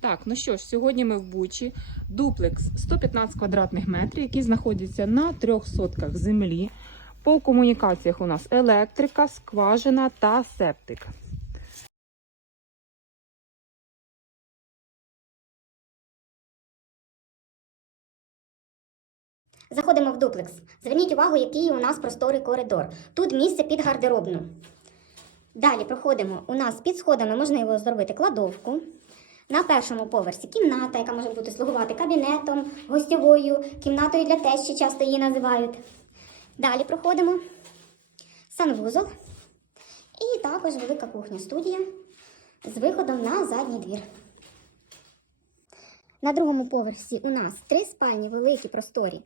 Так, ну що ж, сьогодні ми в Бучі. Дуплекс 115 квадратних метрів, який знаходиться на трьох сотках землі. По комунікаціях у нас електрика, скважина та септик. Заходимо в дуплекс. Зверніть увагу, який у нас просторий коридор. Тут місце під гардеробну. Далі проходимо. У нас під сходами можливо зробити кладовку. На першому поверсі кімната, яка може бути слугувати кабінетом, гостьовою, кімнатою для тещі, часто її називають. Далі проходимо санвузол. І також велика кухня студія з виходом на задній двір. На другому поверсі у нас три спальні великі просторі